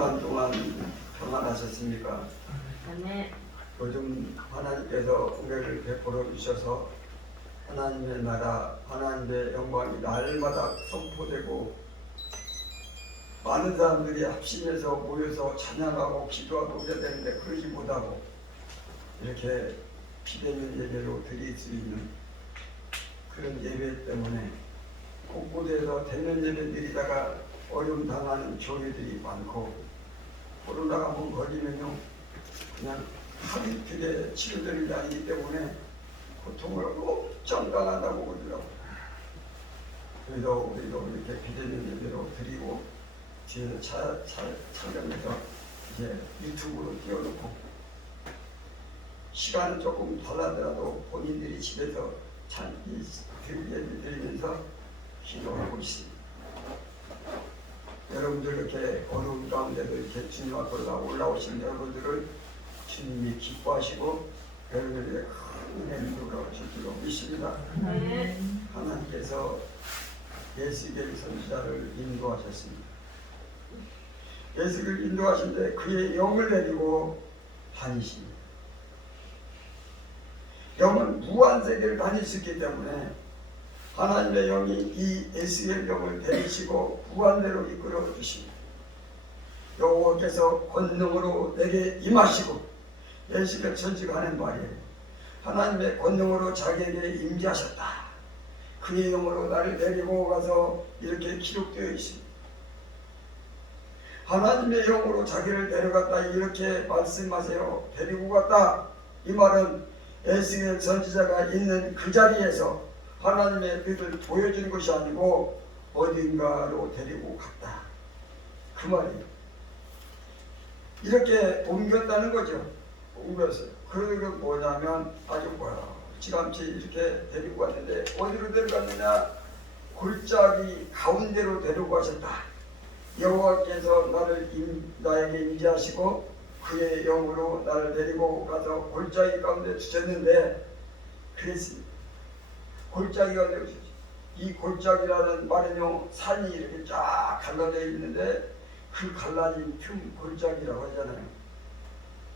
주간 동안 평안하셨습니까? 네. 요즘 하나님께서 은혜를 베풀어 주셔서 하나님의 나라, 하나님의 영광이 날마다 선포되고 많은 사람들이 합심해서 모여서 찬양하고 기도하고 그래야 되는데 그러지 못하고 이렇게 비대면 예배로 드릴 수 있는 그런 예배 때문에 곳곳에서 대면 예배 드리다가 어려움 당하는 교회들이 많고 코로나가 한번 걸리면요 그냥 하루 이틀에 치료되는 게 아니기 때문에 고통을 엄청 당한다고 그러더라고요. 그래서 우리도 이렇게 비대면 예배로 드리고 뒤에서 촬영해서 이제 유튜브로 띄워놓고 시간은 조금 달라더라도 본인들이 집에서 예배 드리면서 기도하고 있습니다. 여러분들 이렇게 어려운 가운데도 이렇게 주님 앞으로 올라오신 여러분들을 주님이 기뻐하시고 여러분들에게 큰 은혜를 베풀어 줄로 믿습니다. 하나님께서 예수의 선지자를 인도하셨습니다. 예수를 인도하신데 그의 영을 내리고 다니십니다. 영은 무한세계를 다닐 수 있기 때문에 하나님의 영이 이 예수의 영을 데리시고 무한대로 이끌어 주십니다. 여호와께서 권능으로 내게 임하시고 예수의 천지가 하는 말이에요. 하나님의 권능으로 자기에게 임재하셨다. 그의 영으로 나를 데리고 가서 이렇게 기록되어 있습니다. 하나님의 영으로 자기를 데려갔다 이렇게 말씀하세요. 데리고 갔다. 이 말은 에스겔 선지자가 있는 그 자리에서 하나님의 뜻을 보여주는 것이 아니고 어딘가로 데리고 갔다. 그 말이에요. 이렇게 옮겼다는 거죠. 옮겼어요. 그게 뭐냐면 아주 지감치 이렇게 데리고 갔는데 어디로 데려갔느냐? 골짜기 가운데로 데리고 가셨다. 여호와께서 나에게 임재하시고 그의 영으로 나를 데리고 가서 골짜기 가운데 주셨는데 그랬습니다. 골짜기가 되고 이 골짜기라는 말은요 산이 이렇게 쫙 갈라져 있는데 그 갈라진 틈 골짜기라고 하잖아요.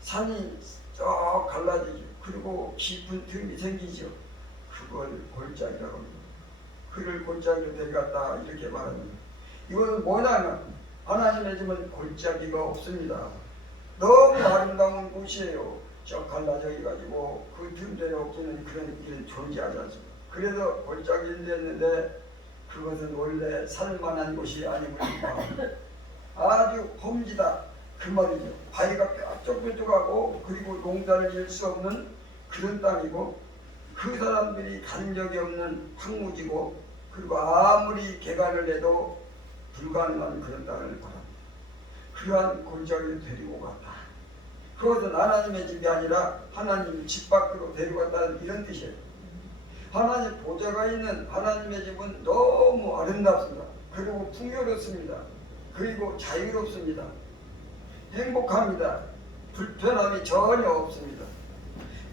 산이 쫙 갈라지죠. 그리고 깊은 틈이 생기죠. 그걸 골짜기라고 합니다. 그를 골짜기로 데려갔다 이렇게 말합니다. 이거는 뭐냐면 하나님의 집은 골짜기가 없습니다. 너무 아름다운 곳이에요. 쫙 갈라져 있어가지고 그 틈들에 없기는 그런 일은 존재하지 않습니다. 그래서 골짜기를 냈는데 그것은 원래 살만한 곳이 아니니까 아주 험지다 그 말이죠. 바위가 뾰족뾰족하고 그리고 농사를 지을 수 없는 그런 땅이고 그 사람들이 간 적이 없는 황무지고 그리고 아무리 개간을 해도 불가능한 그런 땅을 바랍니다. 그러한 골짜기를 데리고 갔다. 그것은 하나님의 집이 아니라 하나님 집 밖으로 데려갔다는 이런 뜻이에요. 하나님 보좌가 있는 하나님의 집은 너무 아름답습니다. 그리고 풍요롭습니다. 그리고 자유롭습니다. 행복합니다. 불편함이 전혀 없습니다.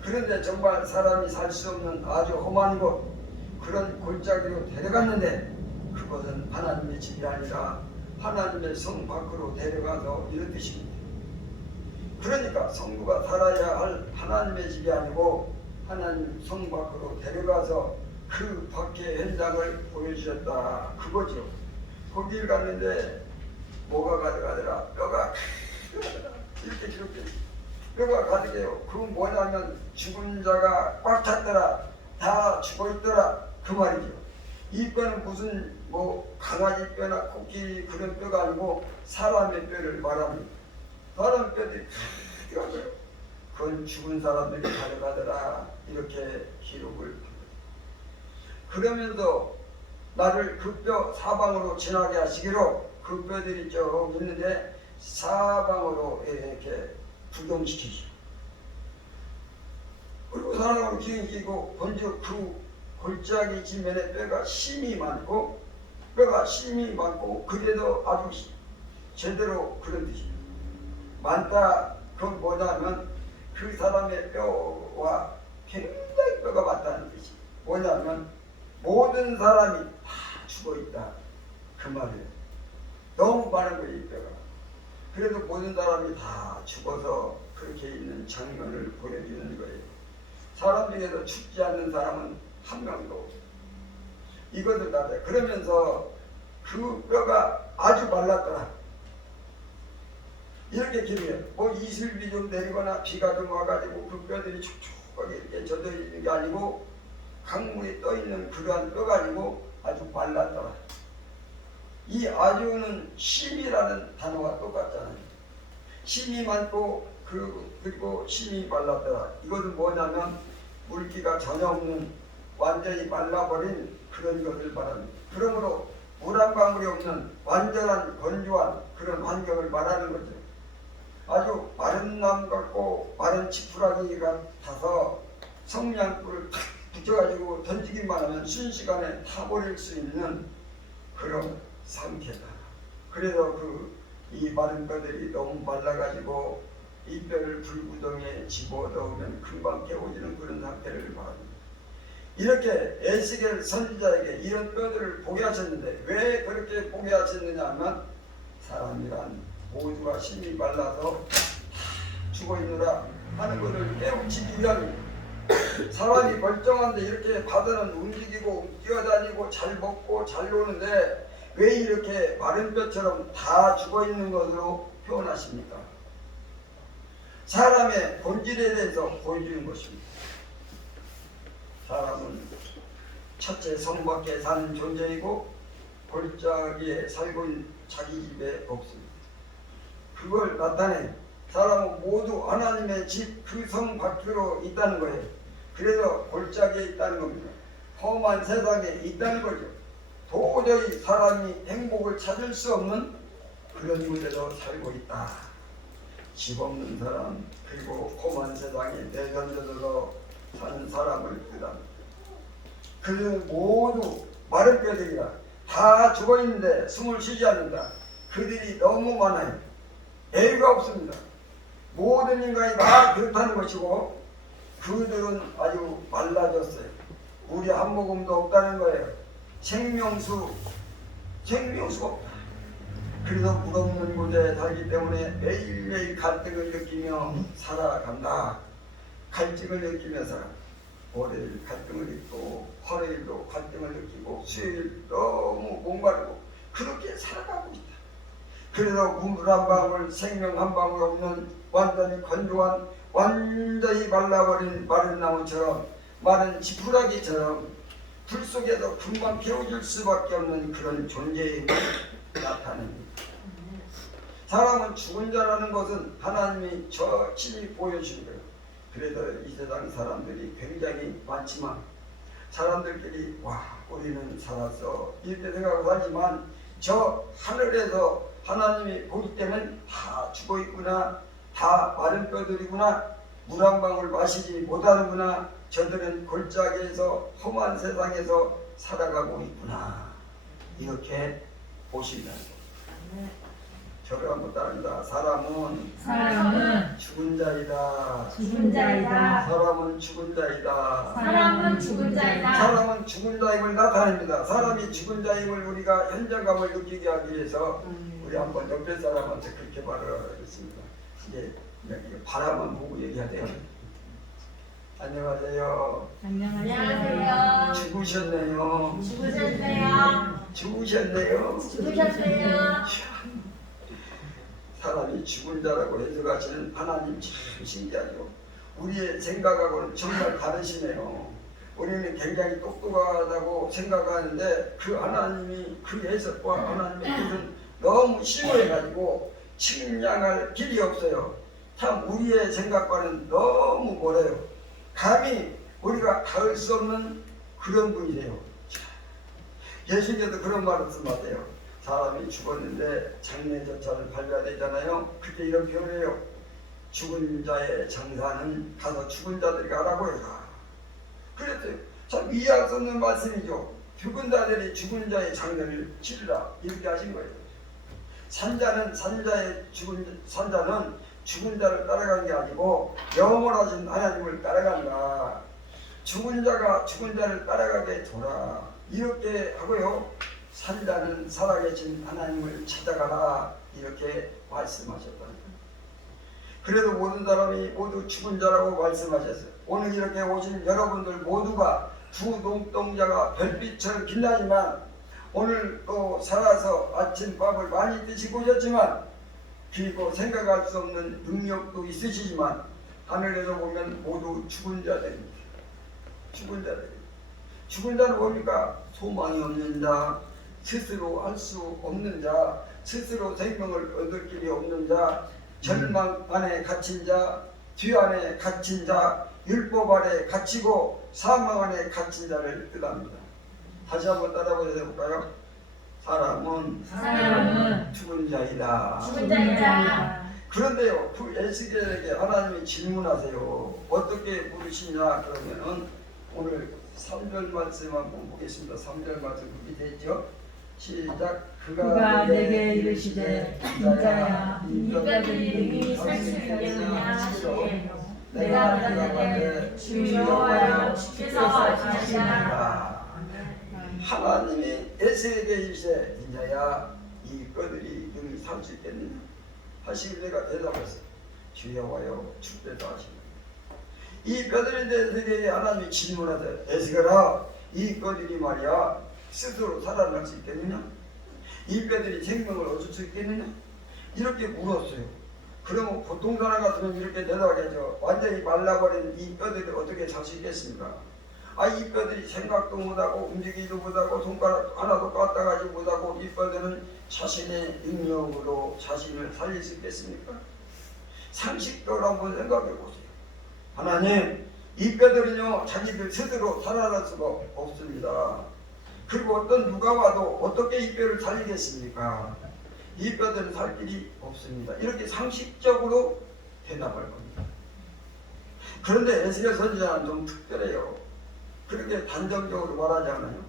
그런데 정말 사람이 살 수 없는 아주 험한 곳 그런 골짜기로 데려갔는데 그것은 하나님의 집이 아니라 하나님의 성 밖으로 데려가서 이런 뜻입니다. 그러니까 성도가 살아야 할 하나님의 집이 아니고 하나님 성 밖으로 데려가서 그 밖의 현장을 보여주셨다 그거죠. 거기를 갔는데 뭐가 가득하더라? 뼈가 이렇게 기록되어 있어요. 뼈가 가득해요. 그건 뭐냐면 죽은 자가 꽉 찼더라. 다 죽어있더라 그 말이죠. 이 뼈는 무슨 강아지 뼈나 코끼리 그런 뼈가 아니고 사람의 뼈를 말합니다. 사람 뼈들이 가득하고요. 그건 죽은 사람들이 가져가더라 이렇게 기록을 합니다. 그러면서 나를 그 뼈 사방으로 지나게 하시기로 그 뼈들이 쭉 있는데 사방으로 이렇게 구경시키시고 그리고 사방으로 구경시키고 먼저 그 골짜기 지면에 뼈가 심이 많고 그래도 아주 제대로 그런 뜻이에요. 많다 그건 뭐냐면 그 사람의 뼈와 굉장히 뼈가 많다는 뜻이 뭐냐면 모든 사람이 다 죽어있다 그 말이에요. 너무 많은 거예요 이 뼈가. 그래도 모든 사람이 다 죽어서 그렇게 있는 장면을 보여주는 거예요. 사람 중에서 죽지 않는 사람은 한 명도 없어요. 이것을 다 돼. 그러면서 그 뼈가 아주 말랐더라. 이렇게 기르면 뭐 이슬비 좀 내리거나 비가 좀 와가지고 그 뼈들이 촉촉하게 이렇게 젖어 있는 게 아니고 강물이 떠 있는 그러한 뼈가 아니고 아주 말랐더라. 이 아주는 심이라는 단어가 똑같잖아요. 심이 많고 그리고 심이 말랐더라. 이것은 뭐냐면 물기가 전혀 없는 완전히 말라버린 그런 것을 말합니다. 그러므로 물 한 방울이 없는 완전한 건조한 그런 환경을 말하는 거죠. 아주 마른 나무 같고 마른 지푸라기 같아서 성냥불을 탁 붙여가지고 던지기만 하면 순식간에 타버릴 수 있는 그런 상태다. 그래서 이 마른 뼈들이 너무 말라가지고 이 뼈를 불구덩이에 집어넣으면 금방 깨어지는 그런 상태를 말합니다. 이렇게 에스겔 선지자에게 이런 뼈들을 보게 하셨는데 왜 그렇게 보게 하셨느냐 하면 사람이란 모두가 심이 말라서 죽어있느라 하는 것을 깨우치기 위함입니다. 사람이 멀쩡한데 이렇게 바다는 움직이고 뛰어다니고 잘 먹고 잘 노는데 왜 이렇게 마른 뼈처럼 다 죽어있는 것으로 표현하십니까? 사람의 본질에 대해서 보여주는 것입니다. 사람은 첫째 성 밖에 사는 존재이고 골짜기에 살고 있는 자기 집에 없습니다. 그걸 나타내 사람은 모두 하나님의 집 그 성 밖으로 있다는 거예요. 그래서 골짜기에 있다는 겁니다. 험한 세상에 있다는 거죠. 도저히 사람이 행복을 찾을 수 없는 그런 곳에서 살고 있다. 집 없는 사람 그리고 험한 세상에 내던져서 사는 사람을 뜻합니다. 그들 모두 마른 뼈들이라 다 죽어있는데 숨을 쉬지 않는다. 그들이 너무 많아요. 애가 없습니다. 모든 인간이 다 그렇다는 것이고 그들은 아주 말라졌어요. 물이 한 모금도 없다는 거예요. 생명수가 없다. 그래서 물 없는 곳에 살기 때문에 매일매일 갈등을 느끼며 살아간다. 갈증을 느끼며 살아. 월요일 갈등을 느끼고 화요일도 갈등을 느끼고 수요일 너무 목마르고 그렇게 살아가고 있다. 그래서 물 한 방울 생명 한 방울 없는 완전히 건조한 완전히 말라버린 마른 나무처럼 마른 지푸라기처럼 불 속에서 금방 깨어질 수밖에 없는 그런 존재임을 나타냅니다. 사람은 죽은 자라는 것은 하나님이 저 친히 보여주신 거예요. 그래서 이 세상 사람들이 굉장히 많지만 사람들끼리 와 우리는 살았어 이렇게 생각하고 살지만 저 하늘에서 하나님이 보기 때는 다 죽어있구나, 다 마른 뼈들이구나, 물 한 방울 마시지 못하는구나, 저들은 골짜기에서 험한 세상에서 살아가고 있구나 이렇게 보신다는 거예요. 저를 한번 따릅니다. 사람은 죽은 자이다. 사람은 죽은 자이다. 사람은 죽은 자임을 나타냅니다. 사람이 죽은 자임을 우리가 현장감을 느끼게 하기 위해서 우리 한번 옆에 사람한테 그렇게 말을 하겠습니다. 이제 바라만 보고 얘기해야 돼요. 안녕하세요. 안녕하세요. 죽으셨네요. 죽으셨네요. 사람이 죽은 자라고 해석하시는 하나님 참 신기하죠. 우리의 생각하고는 정말 다르시네요. 우리는 굉장히 똑똑하다고 생각하는데 그 하나님이 그 해석과 하나님의 뜻은 너무 심오해가지고 측량할 길이 없어요. 참 우리의 생각과는 너무 멀어요. 감히 우리가 닿을 수 없는 그런 분이래요. 예수님께서 그런 말을 쓴 것 같아요. 사람이 죽었는데 장례 절차를 밟아야 되잖아요. 그때 이런 표현이에요. 죽은 자의 장사는 가서 죽은 자들이 가라고 해라. 그랬어요. 참 이해할 수 없는 말씀이죠. 죽은 자들이 죽은 자의 장례를 치르라 이렇게 하신 거예요. 산자는 죽은 자를 따라간 게 아니고 영원하신 하나님을 따라간다. 죽은 자가 죽은 자를 따라가게 둬라 이렇게 하고요. 살다는 살아계신 하나님을 찾아가라 이렇게 말씀하셨다. 그래도 모든 사람이 모두 죽은 자라고 말씀하셨어요. 오늘 이렇게 오신 여러분들 모두가 두 눈동자가 별빛처럼 빛나지만 오늘 또 살아서 아침밥을 많이 드시고 오셨지만 그리고 생각할 수 없는 능력도 있으시지만 하늘에서 보면 모두 죽은 자들입니다. 죽은 자들. 죽은 자는 뭡니까? 소망이 없는 자, 스스로 할 수 없는 자, 스스로 생명을 얻을 길이 없는 자, 절망 안에 갇힌 자, 죄 안에 갇힌 자, 율법 안에 갇히고 사망 안에 갇힌 자를 뜻합니다. 다시 한번 따라보셔 볼까요? 사람은 죽은 자이다. 죽은 자이다. 그런데요, 그 에스겔에게 하나님이 질문하세요. 어떻게 부르시냐? 그러면은 오늘 3절 말씀 한번 보겠습니다. 3절 말씀 밑에 있죠? 시작. 그가 내게 이르시되 인자야 이 뼈들이 능히 살 수 있겠느냐 하시되 내가 대답하되 주 여호와여 주께서 하시니라. 하나님이 에스겔에게 이르시되 인자야 이 뼈들이 능히 살 수 있겠느냐 하시길 내가 대답했어요. 주 여호와여 주께서 하시니라. 이 뼈들에 대해서 에스겔에게 하나님이 질문하세요. 에스겔아 이 뼈들이 말이야 스스로 살아날 수 있겠느냐? 이 뼈들이 생명을 얻을 수 있겠느냐? 이렇게 물었어요. 그러면 보통 사람 같으면 이렇게 대답하겠죠. 완전히 말라버린 이 뼈들이 어떻게 살 수 있겠습니까? 이 뼈들이 생각도 못하고 움직이지도 못하고 손가락 하나도 까딱하지 못하고 이 뼈들은 자신의 능력으로 자신을 살릴 수 있겠습니까? 상식적으로 한번 생각해 보세요. 하나님, 이 뼈들은요 자기들 스스로 살아날 수가 없습니다. 그리고 어떤 누가 와도 어떻게 이 뼈를 살리겠습니까? 이 뼈들은 살 길이 없습니다. 이렇게 상식적으로 대답할 겁니다. 그런데 에스겔 선지자는 좀 특별해요. 그렇게 단정적으로 말하지 않아요.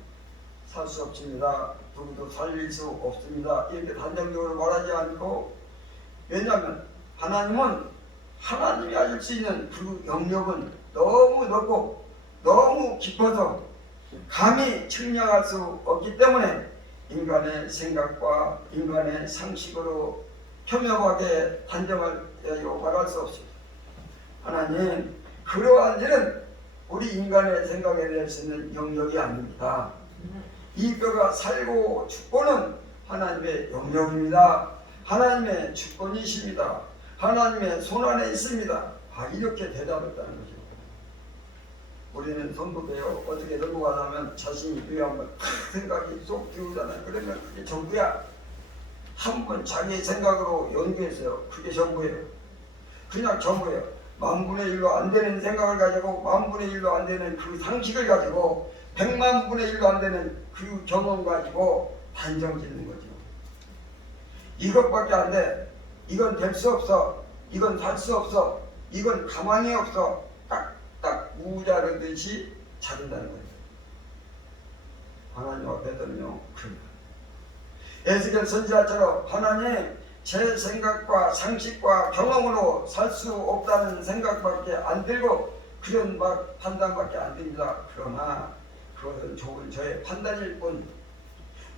살 수 없습니다. 누구도 살릴 수 없습니다. 이렇게 단정적으로 말하지 않고, 왜냐하면 하나님은 하나님이 하실 수 있는 그 영역은 너무 넓고 너무 깊어서 감히 측량할 수 없기 때문에 인간의 생각과 인간의 상식으로 혐오하게 단정하여 말할 수 없습니다. 하나님, 그러한 일은 우리 인간의 생각에 낼 수 있는 영역이 아닙니다. 이 뼈가 살고 죽고는 하나님의 영역입니다. 하나님의 주권이십니다. 하나님의 손안에 있습니다. 이렇게 대답했다는 거죠. 우리는 성도돼요. 어떻게 넘어가냐면 자신이 위험한 생각이 쏙 들어오잖아요. 그러면 그게 전부야. 한번 자기의 생각으로 연구했어요. 그게 전부예요. 그냥 전부예요. 만분의 1로 안 되는 생각을 가지고 만분의 1로 안 되는 그 상식을 가지고 100만 분의 1로 안 되는 그 경험 가지고 단정 짓는 거죠. 이것밖에 안 돼. 이건 될 수 없어. 이건 살 수 없어. 이건 가망이 없어. 딱 우자르듯이 자른다는 거예요. 하나님 앞에서는요, 그럽니다. 에스겔 선지자처럼 하나님, 제 생각과 상식과 경험으로 살 수 없다는 생각밖에 안 들고 그런 판단밖에 안 듭니다. 그러나 그것은 좋은 저의 판단일 뿐,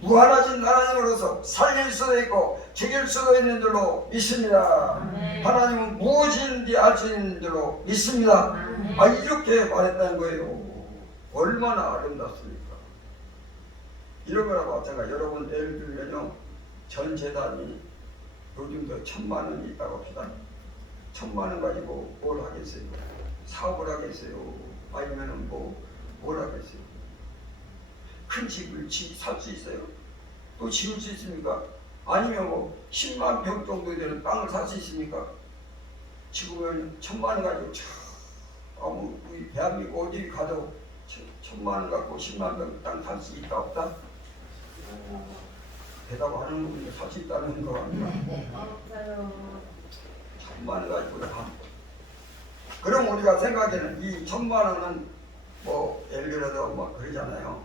무한하신 하나님으로서 살릴 수도 있고 죽일 수도 있는 줄로 믿습니다. 하나님은 무엇인지 알 수 있는 줄로 믿습니다. 이렇게 말했다는 거예요. 얼마나 아름답습니까? 이런 거랑 마찬가지. 여러분 예를 들면요, 전 재단이 요즘도 1000만 원이 있다고 합시다. 1000만 원 가지고 뭘 하겠어요? 사업을 하겠어요? 아니면은 뭘 하겠어요? 큰 집을 살 수 있어요? 또 지을 수 있습니까? 아니면 10만 평 정도 되는 땅을 살 수 있습니까? 지금은 1000만 원 가지고 우리 대한민국 어디 가도 1000만 원 갖고 10만 평 땅 살 수 있다 없다? 대답하는 분이 살 수 있다는 거 아니야? 없어요. 1000만 원 가지고 다. 그럼 우리가 생각에는 이 1000만 원은 예를 들어서 그러잖아요.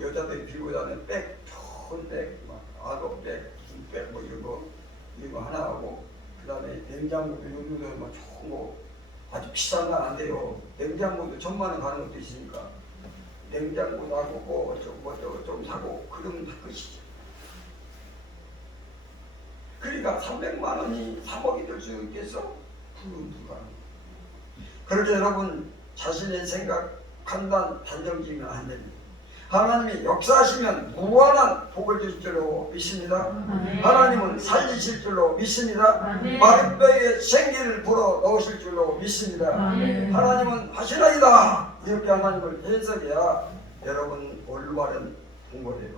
여자들이 빌고 다니는 백, 좋은 백, 아동백, 무슨 백, 이런 거 하나 하고, 그 다음에 냉장고도 요즘도 좋은 거, 아주 비싼 건 안 돼요. 냉장고도 1000만 원 가는 것도 있으니까. 냉장고 사고 좀 사고 그러면 다 끝이죠. 그러니까 300만 원이 3억이 될 수 있겠어? 불가능. 그렇게 여러분 자신의 생각, 판단, 단정지으면 안 됩니다. 하나님이 역사하시면 무한한 복을 주실 줄로 믿습니다. 하나님은 살리실 줄로 믿습니다. 마른 뼈에 생기를 불어 넣으실 줄로 믿습니다. 하나님은 하시나이다. 이렇게 하나님을 해석해야 여러분 올바른 공부래요.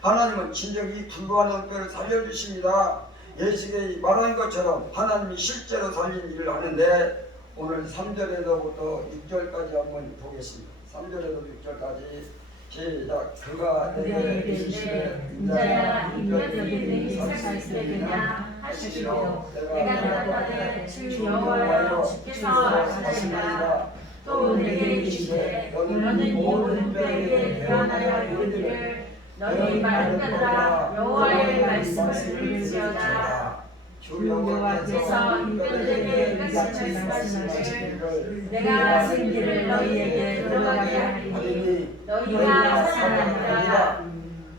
하나님은 진정이 불구하는 뼈를 살려주십니다. 예수님이 말한 것처럼 하나님이 실제로 살린 일을 하는데 오늘 3절에서부터 6절까지 한번 보겠습니다. 3절에서 6절까지 시작. 그가 내게 이르시되 인자야 인자들이 살수 있게 되냐 하시기로 내가 대답하되 주 여호와여 주께서 하시리라. 또 내게 이르시되 너는 모든 뼈에게 대언하여 이르기를 너희 마른 뼈들아 여호와의 말씀을 들을지어다. 주 여호와께서 이 뼈들에게 끝까지 말씀하시기를 내가 생기를 너희에게 들어가게 하리니 너희가 살아나리라.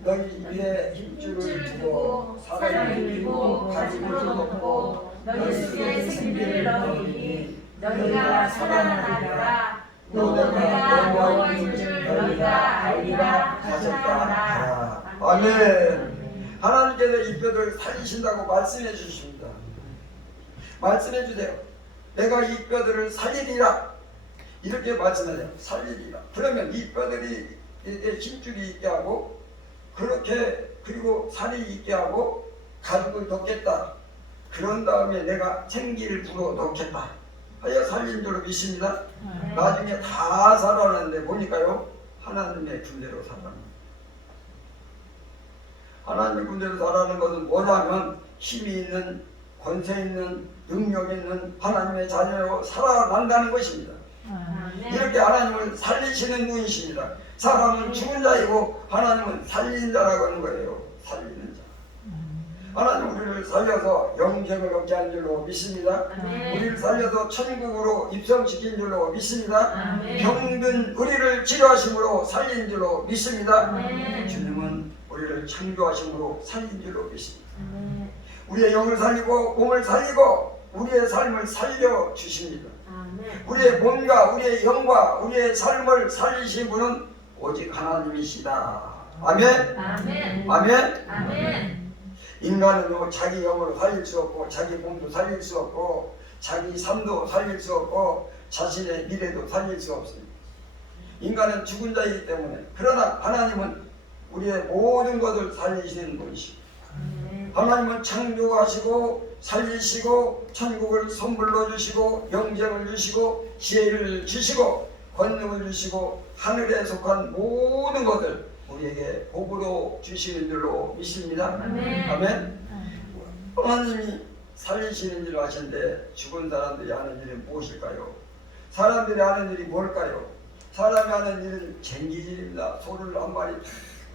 너희 위에 힘줄을 두고 살을 입히고 가죽을 덮고 너희 속에 생기를 넣으니 너희가 살아나리라. 또 내가 여호와인 줄 너희가 알리라 하셨다. 아멘. 하나님께서 이 뼈를 살리신다고 말씀해 주십니다. 말씀해 주세요. 내가 이 뼈들을 살리리라. 이렇게 말씀하세요. 살리리라. 그러면 이 뼈들이 이렇게 힘줄이 있게 하고 그렇게 그리고 살이 있게 하고 가죽을 덮겠다. 그런 다음에 내가 생기를 불어 넣겠다. 하여 살린 줄로 믿습니다. 나중에 다 살아나는데 보니까요. 하나님의 군대로 살아납니다. 하나님의 군대로 살아가는 것은 뭐냐면 힘이 있는 권세 있는 능력 있는 하나님의 자녀로 살아난다는 것입니다. 이렇게 하나님을 살리시는 분이십니다. 사람은 죽은 자이고 하나님은 살리는 자라고 하는 거예요. 살리는 자. 하나님 우리를 살려서 영생을 얻게 한 줄로 믿습니다. 우리를 살려서 천국으로 입성시킨 줄로 믿습니다. 병든 우리를 치료하심으로 살린 줄로 믿습니다. 주님은 우리를 창조하심으로 살린 줄로 믿습니다. 우리의 영을 살리고 몸을 살리고 우리의 삶을 살려주십니다. 우리의 몸과 우리의 영과 우리의 삶을 살리신 분은 오직 하나님이시다. 아멘. 아멘. 아멘. 아멘. 인간은 자기 영으로 살릴 수 없고 자기 몸도 살릴 수 없고 자기 삶도 살릴 수 없고 자신의 미래도 살릴 수 없습니다. 인간은 죽은 자이기 때문에 그러나 하나님은 우리의 모든 것을 살리시는 분이십니다. 하나님은 창조하시고 살리시고 천국을 선물로 주시고 영생을 주시고 지혜를 주시고 권능을 주시고 하늘에 속한 모든 것을 우리에게 복으로 주시는 줄로 믿습니다. 아멘. 하나님이 살리시는 일을 하시는데 죽은 사람들이 하는 일은 무엇일까요? 사람들이 하는 일이 뭘까요? 사람이 하는 일은 쟁기질입니다. 소를 한 마리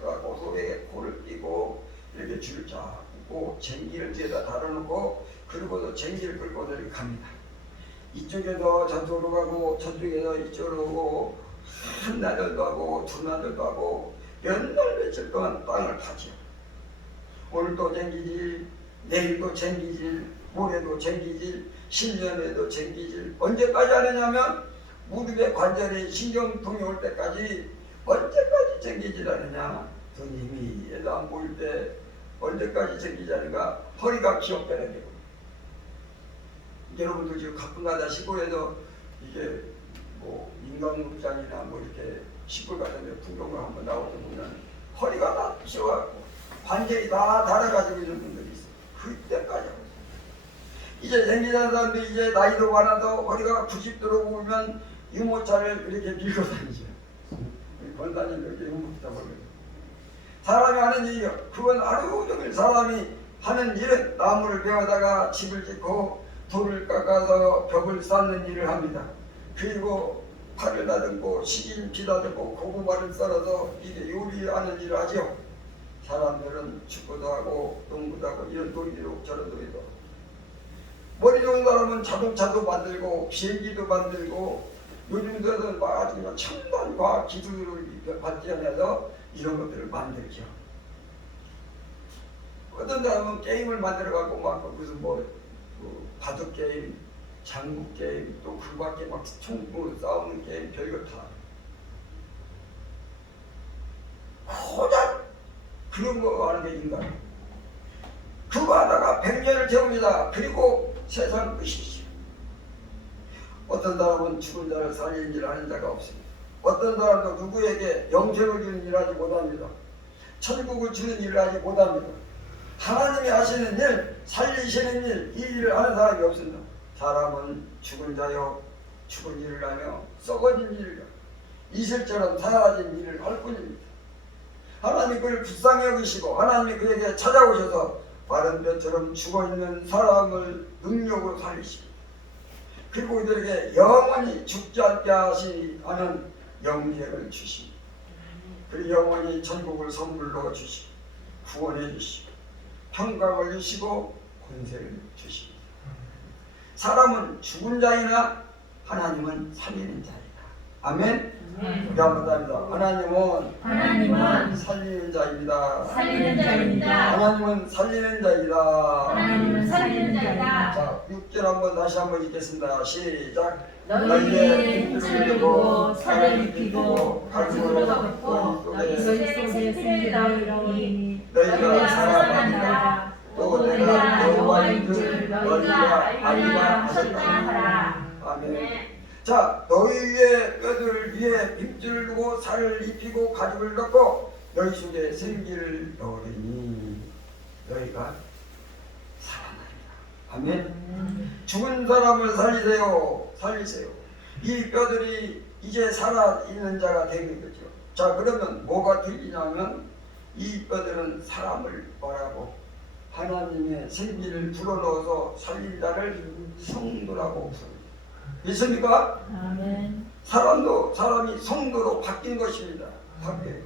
하고 소에게 코를 띄고 이렇게 줄을 잡고 쟁기를 뒤에다 달아놓고 그리고도 쟁기를 끌고 이렇게 갑니다. 이쪽에서 저쪽으로 가고 저쪽에서 이쪽으로 오고 한 나절도 하고 두 나절도 하고 몇 날 며칠 동안 땅을 파죠. 오늘도 쟁기질, 내일도 쟁기질, 모레도 쟁기질, 10년에도 쟁기질. 언제까지 하느냐면 무릎의 관절에 신경통이 올 때까지 언제까지 쟁기질 하느냐. 손님이 얘도 안 보일 때 언제까지 쟁기질하는가. 허리가 기억되는 거고. 여러분들 지금 가끔가다 시골에서 이게 뭐 인간극장이나 뭐 이렇게 시골 같은 데 풍경을 한번 나올 때 보면 허리가 다 휘어갖고 관절이 다 달아가지고 있는 분들이 있어요. 그때까지 하고 이제 쟁기질하는 사람들이 이제 나이도 많아서 허리가 90도로 보면 유모차를 이렇게 밀고 다니죠. 권사님 이렇게 유모차 보면 사람이 하는 일이요. 그건 하루 종일 사람이 하는 일은 나무를 베어다가 집을 짓고 돌을 깎아서 벽을 쌓는 일을 합니다. 그리고 팔을 다듬고 시김치 다듬고 고구마를 썰어서 이게 요리하는 일을 하죠. 사람들은 축구도 하고 농구도 하고 이런 놀이도 저런 놀이도 하고 머리 좋은 사람은 자동차도 만들고 비행기도 만들고 요즘 들어서 아주 그냥 첨단 과학 기술을 발전해서 이런 것들을 만들죠. 어떤 사람은 게임을 만들어갖고 막 무슨 바둑 게임, 장구 게임, 또 그 밖에 막 총으로 싸우는 게임 별거 다. 고작 그런 거 하는 게 인간. 그거 하다가 100년을 채웁니다. 그리고 세상 끝이죠. 어떤 사람은 죽은 자를 살리는 일을 하는 자가 없습니다. 어떤 사람도 누구에게 영생을 주는 일을 하지 못합니다. 천국을 주는 일을 하지 못합니다. 하나님이 하시는 일, 살리시는 일, 이 일을 하는 사람이 없습니다. 사람은 죽은 자요, 죽은 일을 하며 썩어진 일을 하며 이슬처럼 사라진 일을 할 뿐입니다. 하나님이 그를 불쌍히 여기시고 하나님이 그에게 찾아오셔서 마른 뼈처럼 죽어있는 사람을 능력으로 살리십니다. 그리고 그들에게 영원히 죽지 않게 하는 영생을 주십니다. 그리고 영원히 천국을 선물로 주시고 구원해 주시고 평강을 주시고 권세를 주십니다. 사람은 죽은 자이나 하나님은 살리는 자이다. 아멘. 우리 한번 합니다. 하나님은 살리는 자입니다. 살리는 자입니다. 하나님은 살리는 자이다. 하나님은 살리는 자이다. 자, 6절 한번 다시 한번 읽겠습니다. 시작. 너희의 힘줄을 두고 살을 입히고 가죽으로 덮고 너희 속에 속에 생기를 넣으니 너희가 살아나리라. 또 내가 여호와인 줄 너희가 알리라 하셨다 하라. 아멘. 자, 너희의 뼈들 위에 힘줄을 두고 살을 입히고 가죽을 넣고 너희 속에 생기를 넣으리니 너희가 살아나리라. 아멘. 죽은 사람을 살리세요. 이 뼈들이 이제 살아있는 자가 되는 거죠. 자, 그러면 뭐가 들리냐면 이 뼈들은 사람을 말하고 하나님의 생기를 불어넣어서 살린 자를 성도라고 부릅니다. 믿습니까? 아멘. 사람이 성도로 바뀐 것입니다. 바뀌어요.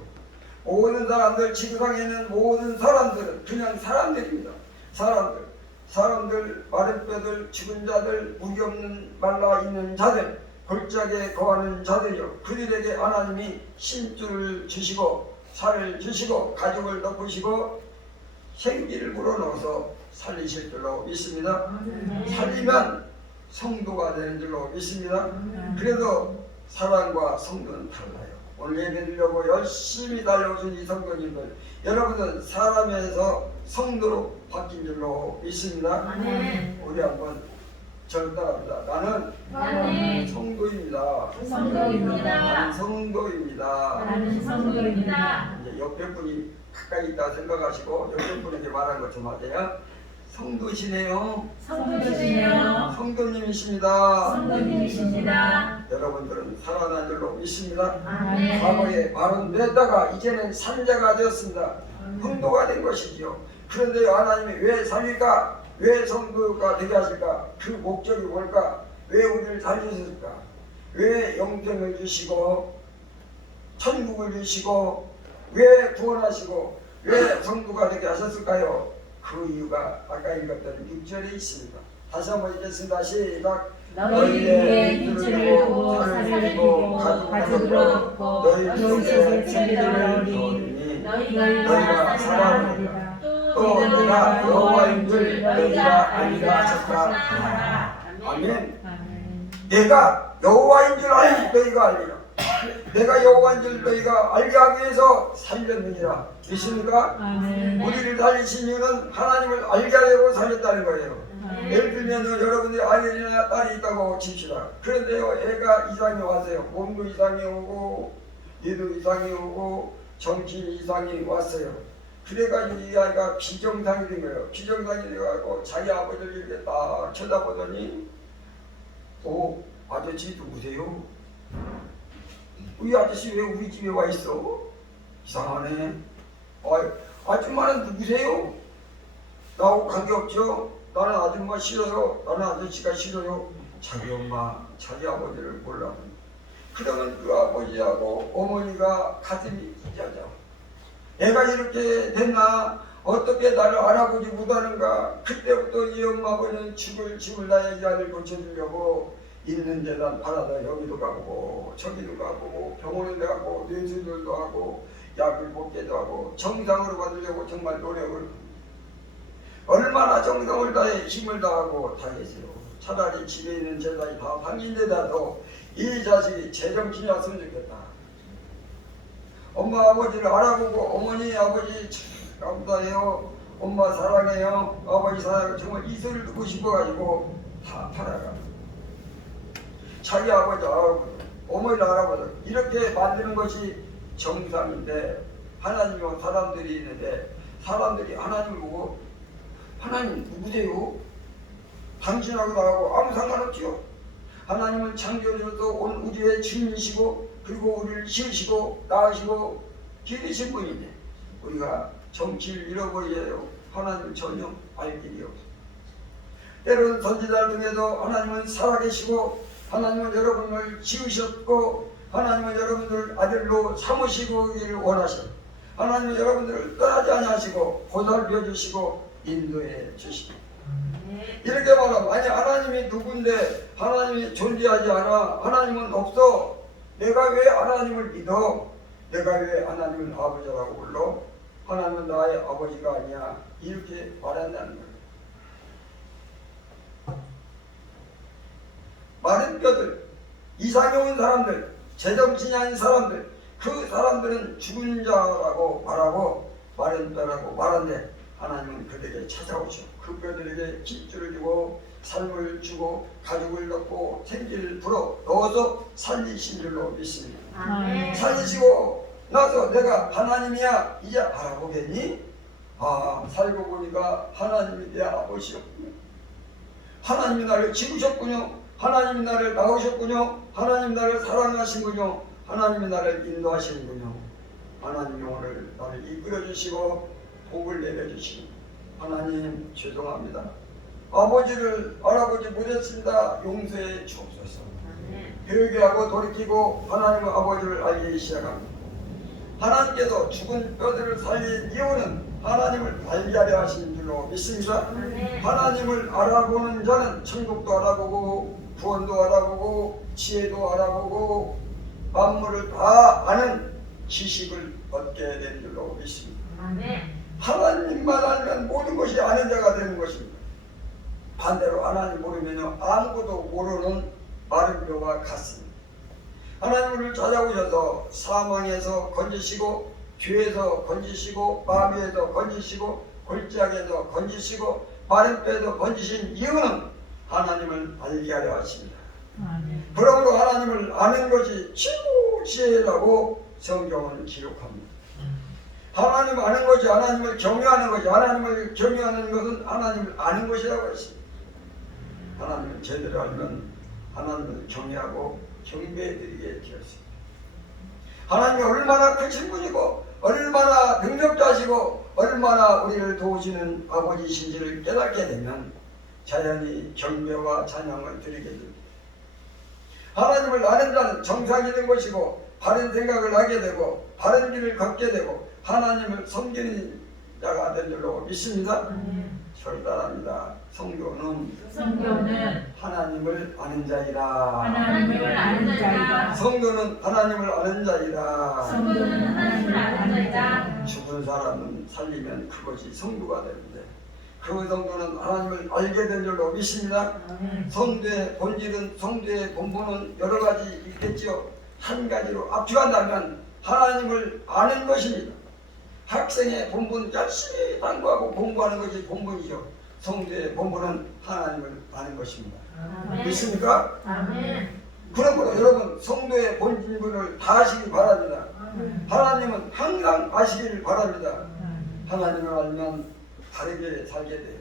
모든 사람들, 지구상에 있는 모든 사람들은 그냥 사람들입니다. 사람들, 마른 뼈들, 죽은 자들, 무기 없는 말라 있는 자들, 골짜기에 거하는 자들이요. 그들에게 하나님이 신줄을 주시고 살을 주시고 가죽을 덮으시고 생기를 불어넣어서 살리실 줄로 믿습니다. 살리면 성도가 되는 줄로 믿습니다. 그래도 사랑과 성도는 달라요. 오늘 예배 드리려고 열심히 달려오신 이 성도님들, 여러분은 사람에서 성도로 바뀐 줄로 믿습니다. 우리 한번 절 따라합니다. 나는 성도입니다. 나는 성도입니다. 이제 옆에 분이 가까이 있다 생각하시고 옆에 분에게 말한 것 좀 하세요. 성도시네요. 성도님이십니다. 여러분들은 살아난 줄로 믿습니다. 과거에 마론되었다가 이제는 산자가 되었습니다. 성도가 된 것이지요. 그런데 하나님이 왜 살릴까? 왜 성도가 되게 하실까? 그 목적이 뭘까? 왜 우리를 살리셨을까? 왜 영생을 주시고 천국을 주시고 왜 구원하시고 왜 성도가 되게 하셨을까요? 그 이유가 아까 읽었던 6절에 있습니다. 다시 한번 읽겠습니다. 시작. 너희의 힘줄을 두고 살을 입히고 가죽으로 덮고 너희 속에 생기를 넣으니 너희가 살아나리라. 또 내가 여호와인 줄 너희가 알리라 하셨다. 아멘. 내가 여호와인 줄 너희가 알리라. 내가 여호와인 줄 너희가 알게 하기 위해서 살렸느니라. 믿습니까? 우리를 살리신 이유는 하나님을 알게 하려고 살렸다는 거예요. 예를 들면 여러분들이 아들이나 딸이 있다고 칩시다. 그런데요, 애가 이상이 왔어요. 몸도 이상이 오고 뇌도 이상이 오고 정신 이상이 왔어요. 그래가지고 이 아이가 비정상이 된 거예요. 비정상이 돼가지고 자기 아버지를 이렇게 딱 쳐다보더니 아저씨 누구세요? 이 아저씨 왜 우리 집에 와 있어? 이상하네. 아줌마는 누구세요? 나하고 관계없죠? 나는 아줌마 싫어요. 나는 아저씨가 싫어요. 자기 엄마, 자기 아버지를 몰라. 그러면 그 아버지하고 어머니가 가슴이 찢어져. 내가 이렇게 됐나? 어떻게 나를 알아보지 못하는가? 그때부터 이 엄마 아버지는 죽을 나의 이 아들 고쳐주려고 있는 데다 팔아다 여기도 가보고 저기도 가보고 병원에도 가고 뇌수술도 하고 약을 먹게도 하고 정상으로 받으려고 정말 노력을 얼마나 정성을 다해 힘을 다하고 다 계세요. 차라리 집에 있는 제자이 다 당긴데다도 이 자식이 제정신이 왔으면 좋겠다. 엄마 아버지를 알아보고 어머니 아버지 참 감사해요. 엄마 사랑해요. 아버지 사랑해요. 정말 이 소리를 듣고 싶어가지고 다 팔아가. 자기 아버지 알아보고 어머니를 알아보고 이렇게 만드는 것이 정상인데 하나님과 사람들이 있는데 사람들이 하나님을 보고 하나님 누구세요? 당신하고 나하고 아무 상관없지요. 하나님은 창조주로서 온 우주의 주인이시고 그리고 우리를 지으시고 낳으시고 기르신 분이네. 우리가 정치를 잃어버려요. 하나님을 전혀 알 길이 없어. 때로는 선지자를 통해서 하나님은 살아계시고 하나님은 여러분을 지으셨고 하나님은 여러분들을 아들로 삼으시기를 원하셔. 하나님은 여러분들을 떠나지 아니하시고 보살펴 주시고 인도해 주시고 이렇게 말하면 아니 하나님이 누군데 하나님이 존재하지 않아. 하나님은 없어. 내가 왜 하나님을 믿어? 내가 왜 하나님을 아버지라고 불러? 하나님은 나의 아버지가 아니야. 이렇게 말한다는 거예요. 마른 뼈들, 이상해 온 사람들, 제정신이 아닌 사람들, 그 사람들은 죽은 자라고 말하고 마른 뼈라고 말하는데 하나님은 그들에게 찾아오셔. 그 뼈들에게 길줄을 주고 삶을 주고 가죽을 넣고 생기를 불어 넣어서 살리신 줄로 믿습니다. 아멘. 살리시고 나서 내가 하나님이야 이제 알아보겠니? 아 살고 보니까 하나님이 내 아버지였군요. 하나님이 나를 지으셨군요. 하나님이 나를 낳으셨군요. 하나님이 나를 사랑하신군요. 하나님이 나를 인도하시는군요. 하나님이 오늘 나를 이끌어주시고 복을 내려주시고 하나님 죄송합니다. 아버지를 알아보지 못했습니다. 용서해 주옵소서. 회개하고 돌이키고 하나님의 아버지를 알기 시작합니다. 하나님께서 죽은 뼈들을 살린 이유는 하나님을 알게 하려 하신 줄로 믿습니다. 하나님을 알아보는 자는 천국도 알아보고 구원도 알아보고 지혜도 알아보고 만물을 다 아는 지식을 얻게 된 줄로 믿습니다. 하나님만 알면 모든 것이 아는 자가 되는 것입니다. 반대로 하나님 모르면 아무것도 모르는 마른 뼈와 같습니다. 하나님을 찾아오셔서 사망에서 건지시고 죄에서 건지시고 마귀에서 건지시고 골짜기에서 건지시고 마른 뼈에서 건지신 이유는 하나님을 알게 하려 하십니다. 그러므로 하나님을 아는 것이 최고 지혜라고 성경은 기록합니다. 하나님 아는 것이 하나님을 경외하는 것이 하나님을 경외하는 것은 하나님을 아는 것이라고 했습니다. 하나님을 제대로 알면 하나님을 경외하고 경배해드리게 되었습니다. 하나님이 얼마나 크신 분이고 얼마나 능력자시고 얼마나 우리를 도우시는 아버지신지를 깨닫게 되면 자연히 경배와 찬양을 드리게 됩니다. 하나님을 아는 자는 정상이 된 것이고 바른 생각을 하게 되고 바른 길을 걷게 되고 하나님을 섬기는 자가 된 줄로 믿습니다. 절단합니다. 성도는 하나님을 아는 자이라. 하나님을 아는 자이다. 성도는 하나님을 아는 자이라. 성도는 하나님을 아는 자이다. 죽은 사람은 살리면 그것이 성도가 되는데 그 성도는 하나님을 알게 된 줄로 믿습니다. 성도의 본질은 성도의 본분은 여러 가지 있겠지요. 한 가지로 압축한다면 하나님을 아는 것입니다. 학생의 본분 열심히 당구하고 공부하는 것이 본분이죠. 성도의 본분은 하나님을 아는 것입니다. 믿습니까? 그러므로 여러분 성도의 본분을 다 아시기 바랍니다. 하나님은 항상 아시길 바랍니다. 하나님을 알면 바르게 살게 돼요.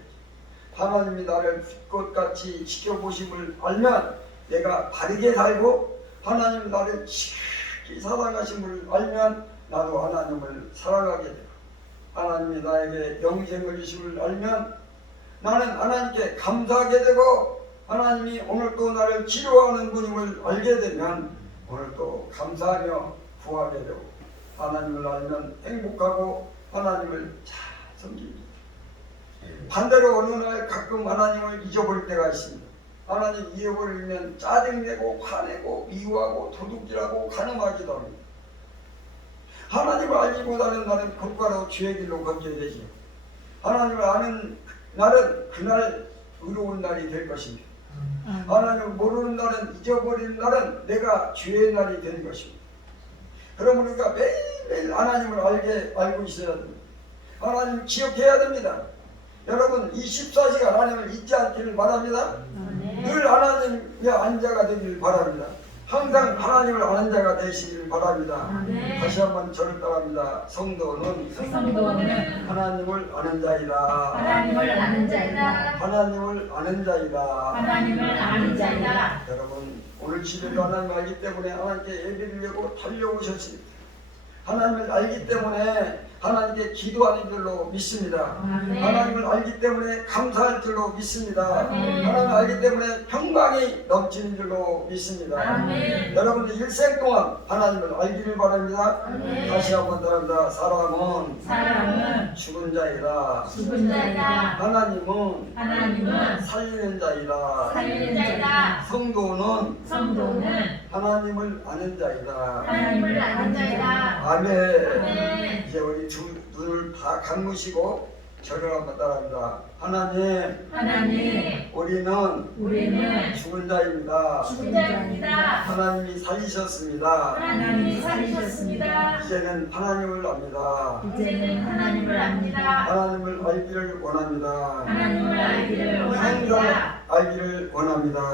하나님이 나를 빛꽃같이 지켜보심을 알면 내가 바르게 살고 하나님이 나를 지극히 사랑하심을 알면 나도 하나님을 사랑하게 되고 하나님이 나에게 영생을 주심을 알면 나는 하나님께 감사하게 되고 하나님이 오늘 또 나를 치료하는 분임을 알게 되면 오늘 또 감사하며 구하게 되고 하나님을 알면 행복하고 하나님을 잘 섬깁니다. 반대로 어느 날 가끔 하나님을 잊어버릴 때가 있습니다. 하나님 잃어버리면 짜증내고 화내고 미워하고 도둑질하고 간음하기도 합니다. 하나님을 알지 못하는 날은 곧바로 죄의 길로 걷게 되지. 하나님을 아는 날은 그날 의로운 날이 될 것입니다. 하나님을 모르는 날은, 잊어버리는 날은 내가 죄의 날이 되는 것입니다. 그러므로 우리가 매일매일 하나님을 알고 있어야 됩니다. 하나님을 기억해야 됩니다. 여러분 24시간 하나님을 잊지 않기를 바랍니다. 늘 하나님의 아는 자가 되기를 바랍니다. 항상 하나님을 아는 자가 되시기를 바랍니다. 다시 한번 저를 따라합니다. 성도는 하나님을 아는 자이다. 하나님을 아는 자이다. 하나님을 아는 자이다. 하나님을 아는 자이다. 여러분 오늘 집에도 하나님을 알기 때문에 하나님께 예배드리려고 달려오셨습니다. 하나님을 알기 때문에 하나님께 기도하는 줄로 믿습니다. 아멘. 하나님을 알기 때문에 감사할 줄로 믿습니다. 아멘. 하나님을 알기 때문에 평강이 넘치는 줄로 믿습니다. 아멘. 여러분들 일생 동안 하나님을 알기를 바랍니다. 아멘. 다시 한번 더합니다. 사람은 죽은 자이다. 하나님은 살리는 자이다. 성도는 하나님을 아는 자이다. 아멘. 이제 우리 두 눈을 다 감으시고 저를 한번 따라합니다. 하나님, 우리는 죽은 자입니다. 하나님이 살리셨습니다. 이제는 하나님을 압니다. 하나님을 알기를 원합니다. 항상 알기를 원합니다.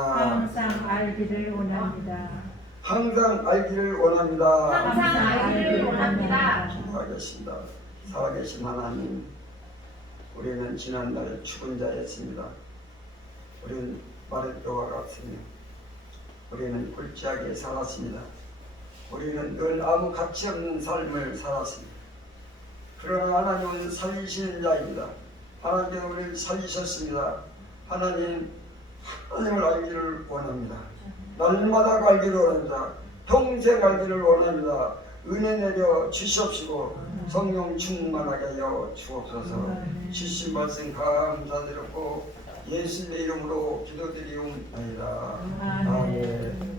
항상 알기를 원합니다. 항상 알기를 원합니다. 기도하겠습니다. 살아계신 하나님, 우리는 지난날 죽은 자였습니다. 우리는 마른 뼈와 같으며 우리는 굴지하게 살았습니다. 우리는 늘 아무 가치 없는 삶을 살았습니다. 그러나 하나님은 살리시는 자입니다. 하나님께서 우리를 살리셨습니다. 하나님을 알기를 원합니다. 날마다 알기를 원합니다. 평생 알기를 원합니다. 은혜 내려 주시옵시고 성령 충만하게 하여 주옵소서. 주신 말씀 감사드렸고 예수님의 이름으로 기도드리옵나이다. 아멘.